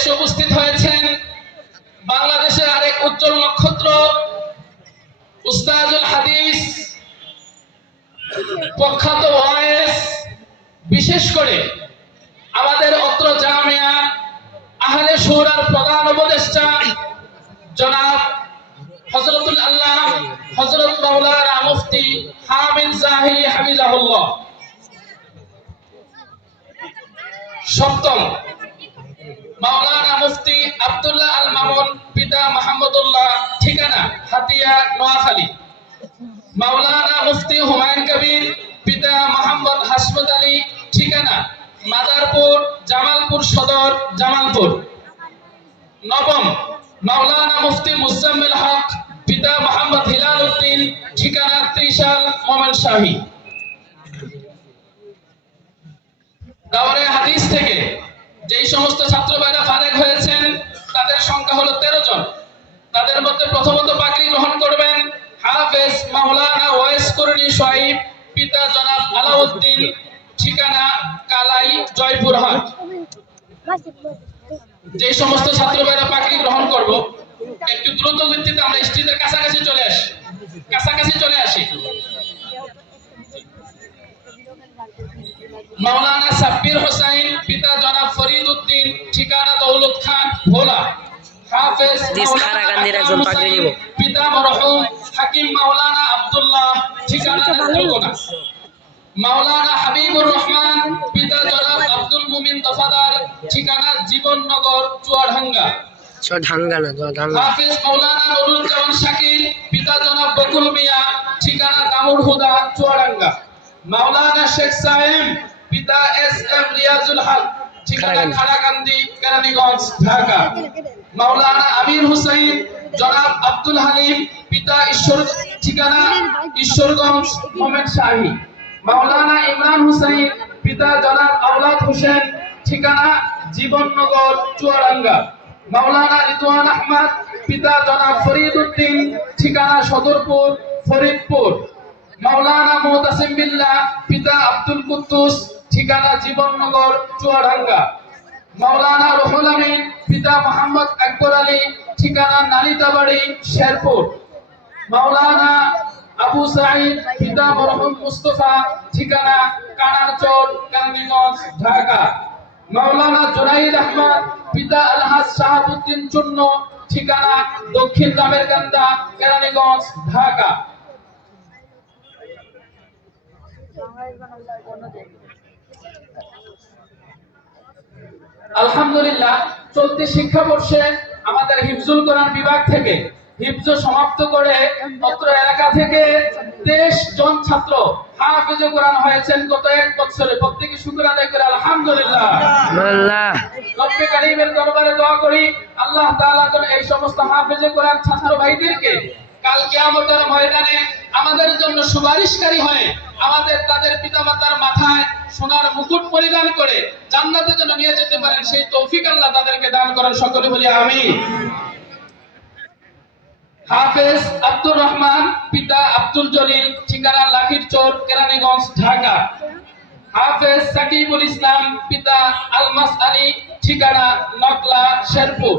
এসে উপস্থিত হয়েছেন বাংলাদেশের আরেক উজ্জ্বল নক্ষত্র উস্তাদুল হাদিস প্রখ্যাত ওয়াইস, বিশেষ করে আমাদের অত্র জামিয়া আহলে শুরার প্রধান উপদেষ্টা জনাব হযরতুল আল্লাহ হযরত মাওলানা মুফতি হামিদ জাহিরি হাফিজাহুল্লাহ। সপ্তম, মাওলানা মুফতি আব্দুল্লাহ আল মামুন পিতা মাহমুদুল্লাহ, ঠিকানা হাতিয়া নোয়াখালী। মাওলানা মুফতি হুমায়ুন কবির পিতা মোহাম্মদ হাসমত আলী, ঠিকানা মাদারপুর জামালপুর সদর জামালপুর। নবম, মাওলানা মুফতি মুজাম্মিল হক পিতা মোহাম্মদ হিলাল উদ্দিন, ঠিকানা ত্রিশাল মোমেনশাহী। দাওরে হাদিস থেকে যেই সমস্ত ছাত্র ভাইরা ফারেক হয়েছেন তাদের সংখ্যা হলো 13 জন। তাদের মধ্যে প্রথমত পাকড়ি গ্রহণ করবেন হাফেজ মাওলানা ওয়াইস করণী সাহেব পিতা জনাব আলাউদ্দিন, ঠিকানা কালাই জয়পুরহাট। যে সমস্ত ছাত্র ভাইরা পাকড়ি গ্রহণ করব একটু দ্রুত গতিতে আমরা স্টেজের কাছাকাছি চলে আসি। মাওলানা সাব্বির হোসেন পিতা জনাব ফরিদ উদ্দিন, ঠিকানা দৌলত খান ভোলা। হাফেজ পিতা মরহুম হাকিম মাওলানা আব্দুল্লাহ, ঠিকানা নেত্রকোনা। মাওলানা হাবিবুর রহমান পিতা জনাব আব্দুল মুমিন দফাদার, ঠিকানা জীবননগর চুয়াডাঙ্গা। হাফেজ মাওলানা নুরুল জামান শাকিল পিতা জনাব বকুল মিয়া, ঠিকানা দামুর হুদা চুয়াডাঙ্গা। মাওলানা শেখ সায়েম পিতা এস এম রিয়াজুল হক, ঠিকানা খাড়াকান্দি কেরানীগঞ্জ ঢাকা। মাওলানা আমির হুসাইন জনাব আব্দুল হালিম পিতা ঈশ্বর, ঠিকানা ঈশ্বরগঞ্জ মোমেনশাহী। মাওলানা ইমরান হুসাইন পিতা জনাব আওলাদ হোসেন, ঠিকানা জীবননগর চুয়াডাঙ্গা। মাওলানা রিদওয়ান আহমদ পিতা জনাব ফরিদ উদ্দিন, ঠিকানা সদরপুর ফরিদপুর। মাওলানা মুতাসিম বিল্লাহ পিতা আব্দুল কুদ্দুস, ঠিকানা জীবননগর চুয়াডাঙ্গা। মাওলানা রুহুল আমিন পিতা মোহাম্মদ আকবর আলী, ঠিকানা নালিতাবাড়ি শেরপুর। মাওলানা আবু সাঈদ পিতা মরহুম মুস্তাফা, ঠিকানা কানারচর কেরানীগঞ্জ ঢাকা। মাওলানা জুনাইদ আহমদ পিতা আলহাজ শাহাবুদ্দিন চূর্ণ, ঠিকানা দক্ষিণ দামেরকান্দা কেরানীগঞ্জ ঢাকা। আলহামদুলিল্লাহ, চলতি শিক্ষাবর্ষে আমাদের হিফজুল কোরআন বিভাগ থেকে হিফজ সমাপ্ত করে অত্র এলাকা থেকে 23 জন ছাত্র হাফেজ কোরআন হয়েছেন গত এক বছরে। প্রত্যেকে শুকর আদায় করে আলহামদুলিল্লাহ। রব্বে কারীমের দরবারে দোয়া করি আল্লাহ তাআলা যেন এই সমস্ত হাফেজ কোরআন ছাত্র ভাইদেরকে কাল কিয়ামতের ময়দানে আমাদের জন্য সুপারিশকারী হয়ে আমাদের তাদের পিতামাতার মাথায় সোনার মুকুট পরিধান করে জান্নাতে যেন নিয়ে যেতে পারেন, সেই তৌফিক আল্লাহ তাদেরকে দান করেন। সকলে বলি আমিন। হাফেজ আব্দুর রহমান পিতা আব্দুল জলিল, ঠিকানা লাখিরচর কেরানীগঞ্জ ঢাকা। হাফেজ সাকিবুল ইসলাম পিতা আলমাস আলী, ঠিকানা নকলা শেরপুর।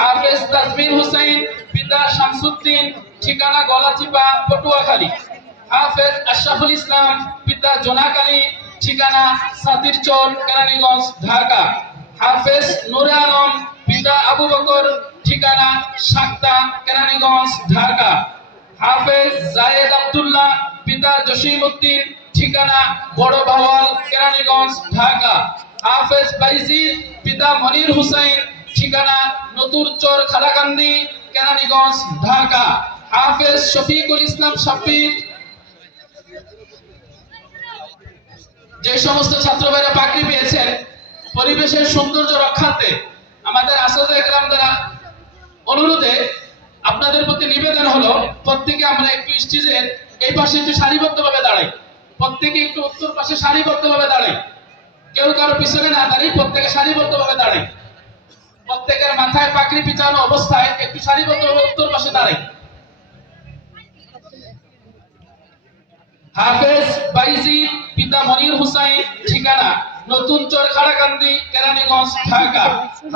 হাফেজ তাজমির হোসেন পিতা শামসুদ্দিন, ঠিকানা গলাচিপা পটুয়াখালী। হাফেজ আশরাফুল ইসলাম পিতা জোনাক আলী, ঠিকানা সাতিরচর কেরানীগঞ্জ ঢাকা। হাফেজ নূরে আলম পিতা আবু বকর, ঠিকানা সাক্তা কেরানীগঞ্জ ঢাকা। হাফেজ জায়েদ আব্দুল্লাহ পিতা জসিম উদ্দিন, ঠিকানা বড় বাওয়াল কেরানীগঞ্জ ঢাকা। হাফেজ বাইজিদ পিতা মনির হুসাইন, ঠিকানা নতুরচর খালাকান্দি কেরানীগঞ্জ ঢাকা। হাফেজ শফিকুল ইসলাম শাফিক। যে সমস্ত ছাত্র ভাইরা পাকড়ি পেয়েছেন পরিবেশের সৌন্দর্য রক্ষার্থে আমাদের আসাদে একরাম দ্বারা অনুরোধে আপনাদের প্রতি নিবেদন হলো প্রত্যেকে আমরা একটু স্টেজের এই পাশে একটু সারিবদ্ধভাবে দাঁড়াই। প্রত্যেকে একটু উত্তর পাশে সারিবদ্ধভাবে দাঁড়াই, কেউ কারো পিছনে না দাঁড়িয়ে প্রত্যেকে সারিবদ্ধভাবে দাঁড়াই। প্রত্যেকের মাথায় পাকড়ি পিছানো অবস্থায় একটু সারিবদ্ধভাবে উত্তর পাশে দাঁড়াই। হাফেজ বাইজিদ পিতা মনির হুসাইন, ঠিকানা নতুন চর খাড়াকান্দি কেরানীগঞ্জ ঢাকা।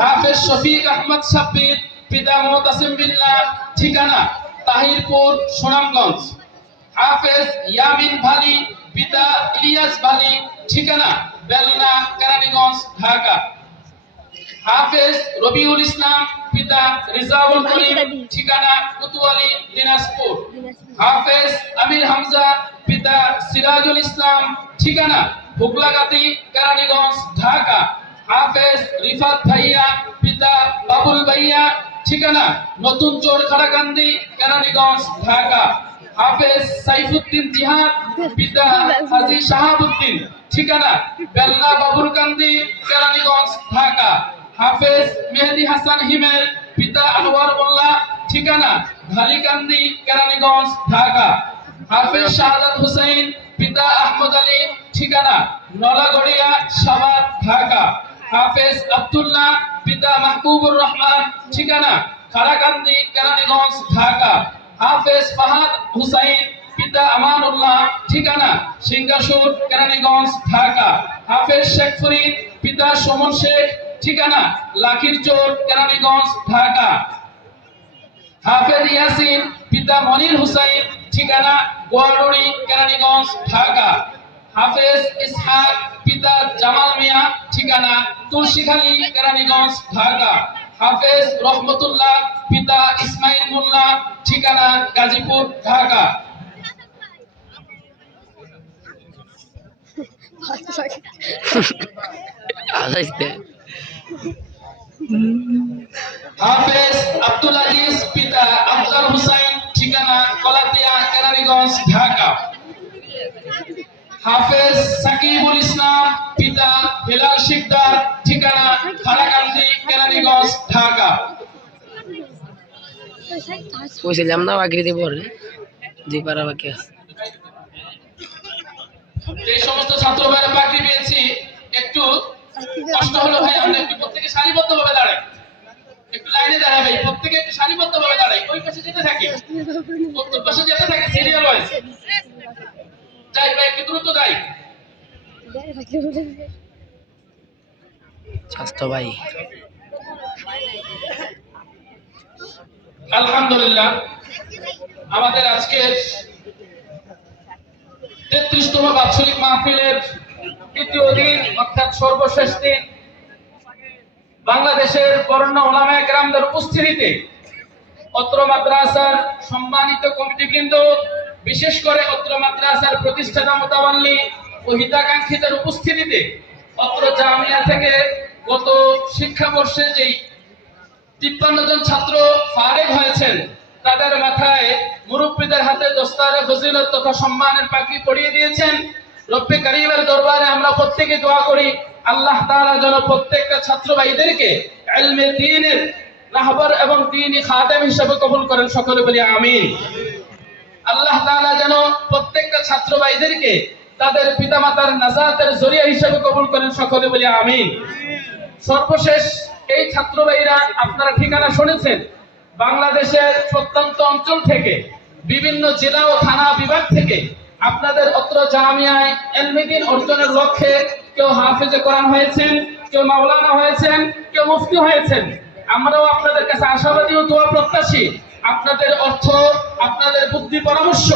হাফেজ শফিক আহমদ সাব্বির পিতা মুতাসিম বিল্লাহ ঠিকানা তাহিরপুর সুনামগঞ্জ। হাফেজ ইয়ামিন ভালি পিতা ইলিয়াস ভালি ঠিকানা বেলনা কেরানীগঞ্জ ঢাকা। হাফেজ রবিউল ইসলাম পিতা রিজাউল করিম ঠিকানা কোতোয়ালি দিনাজপুর। হাফেজ আমির হামজা পিতা সিরাজুল ইসলাম ঠিকানা হুগলাগাতি কেরানীগঞ্জ ঢাকা। হাফেজ রিফাত ভাইয়া পিতা বাবুল ভাইয়া ঠিকানা নতুন চর খাড়াকান্দি কেরানীগঞ্জ ঢাকা। হাফেজ সাইফুদ্দিন জিহাদ পিতা হাজী শাহাবুদ্দিন ঠিকানা বেলনা বাবুরকান্দি কেরানীগঞ্জ ঢাকা। হাফেজ মেহেদি হাসান হিমেল পিতা আনোয়ার মোল্লা ঠিকানা ঢালিকান্দি কেরানীগঞ্জ ঢাকা। হাফেজ শাহাদাত হুসাইন পিতা আহমদ আলী ঠিকানা নলাগড়িয়া সাভার ঢাকা। হাফেজ আব্দুল্লাহ পিতা মাহবুবুর রহমান ঠিকানা খাড়াকান্দি কেরানীগঞ্জ ঢাকা। হাফেজ ফাহাদ হুসাইন পিতা আমানুল্লাহ ঠিকানা সিংহাসুর কেরানীগঞ্জ ঢাকা। হাফেজ শেখ ফরিদ পিতা সুমন শেখ ঠিকানা লাখিরচর কেরানীগঞ্জ ঢাকা। হাফেজ ইয়াসিন পিতা মনির হুসাইন ঠিকানা গোয়ালড়ি কেরানীগঞ্জ ঢাকা। হাফেজ ইসহাক পিতা জামাল মিয়া ঠিকানা তুলসীখালী কেরানীগঞ্জ ঢাকা। হাফেজ রহমতুল্লাহ পিতা ইসমাইল মোল্লা ঠিকানা গাজীপুর ঢাকা। হাফেজ আব্দুল আজিজ পিতা আফজাল হুসাইন ঠিকানা কলাতিয়া কেরানীগঞ্জ ঢাকা। হাফেজ সাকিবুল ইসলাম পিতা হেলাল শিকদার ঠিকানা খাড়াকান্দি কেরানীগঞ্জ ঢাকা। বুঝলাম না আকৃতি পড়ে দুই পারা বাকি আছে। যে সমস্ত ছাত্র ভাইরা পাগড়ি পেয়েছি একটু কষ্ট হলো ভাই, আমরা একটু প্রত্যেকে সারিবদ্ধভাবে দাঁড়াই, একটু লাইনে দাঁড়াই ভাই, প্রত্যেকে একটু সারিবদ্ধভাবে দাঁড়াই, ওই পাশে যেতে থাকি, উত্তর পাশে যেতে থাকি, সিরিয়াল ওয়াইজ যাই ভাই, একটু দ্রুত যাই। স্বাস্থ্য ভাই আলহামদুলিল্লাহ, আমাদের আজকের 33তম বাৎসরিক মাহফিলের তৃতীয় দিন অর্থাৎ সর্বশেষ দিন বাংলাদেশের বরেণ্য উলামায়ে কেরামদের উপস্থিতিতে অত্র মাদ্রাসার সম্মানিত কমিটিবৃন্দ, বিশেষ করে অত্র মাদ্রাসার প্রতিষ্ঠাতা মুতাওয়াল্লি ও হিতাকাঙ্ক্ষীদের উপস্থিতিতে অত্র জামিয়া থেকে গত শিক্ষাবর্ষে যেই 53 জন ছাত্র ফারেগ হয়েছেন, তাদের মাথায় মুরব্বীদের হাতে দস্তারে ফজিলত তথা সম্মানের পাগড়ি পরিয়ে দিয়েছেন। রব্বে কারীমের দরবারে আমরা প্রত্যেকে দোয়া করি আল্লাহ তাআলা যেন প্রত্যেকটা ছাত্র ভাইদেরকে ইলমে দ্বীনের রাহবার এবং দ্বীনি খাদেম হিসেবে কবুল করেন, সকলে বলি আমিন। আল্লাহ তাআলা যেন প্রত্যেকটা ছাত্র ভাইদেরকে তাদের পিতামাতার নাজাতের জরিয়া হিসেবে কবুল করেন, সকলে বলি আমিন। সর্বশেষ এই ছাত্র ভাইরা আপনারা ঠিকানা শুনেছেন, বাংলাদেশের প্রত্যন্ত অঞ্চল থেকে বিভিন্ন জেলা ও থানা বিভাগ থেকে আপনাদের অত্র জামিয়ায় ইলমে দ্বীন অর্জনের লক্ষ্যে কেউ হাফেজে কোরআন হয়েছেন, কেউ মাওলানা হয়েছেন, কেউ মুফতি হয়েছেন। আমরাও আপনাদের কাছে আশাবাদী ও দোয়া প্রত্যাশী, আপনাদের অর্থ, আপনাদের বুদ্ধি পরামর্শ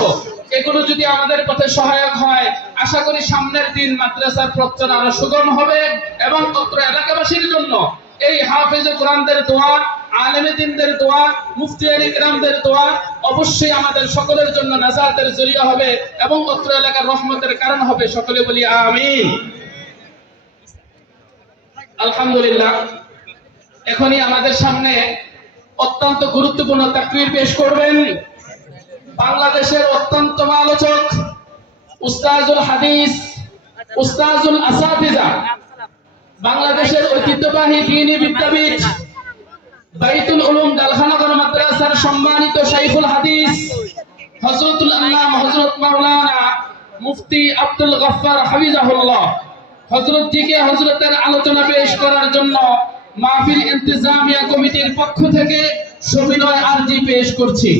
এগুলো যদি আমাদের পথে সহায়ক হয়, আশা করি সামনের দিন মাদ্রাসার প্রচলন আরো সুগম হবে এবং অত্র এলাকাবাসীর জন্য এই হাফেজে কোরআনদের দোয়া, আলেমে দ্বীনদের দোয়া, মুফতিয়ানে কেরামদের দোয়া অবশ্যই আমাদের সকলের জন্য নাজাতের জরিয়া হবে এবং অত্র এলাকার রহমতের কারণ হবে, সকলে বলি আমিন। আলহামদুলিল্লাহ, এখনই আমাদের সামনে অত্যন্ত গুরুত্বপূর্ণ তাকরীর পেশ করবেন বাংলাদেশের অত্যন্ত আলোচক, উস্তাজুল হাদিস, উস্তাজুল আসাতিজা, বাংলাদেশের ঐতিহ্যবাহী দ্বীনি বিদ্যাপীঠ বাইতুল উলুম ডালখানগর মাদ্রাসার সম্মানিত শাইখুল হাদিস হযরতুল আল্লাহ হযরত মাওলানা মুফতি আব্দুল গফফার হাফিজাহুল্লাহ হযরত জিকে হযরতের আলোচনা পেশ করার জন্য মাহফিল ইন্তেজামিয়া কমিটির পক্ষ থেকে সবিনয় আরজি পেশ করছি।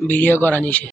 ভিডিও করা নিষেধ।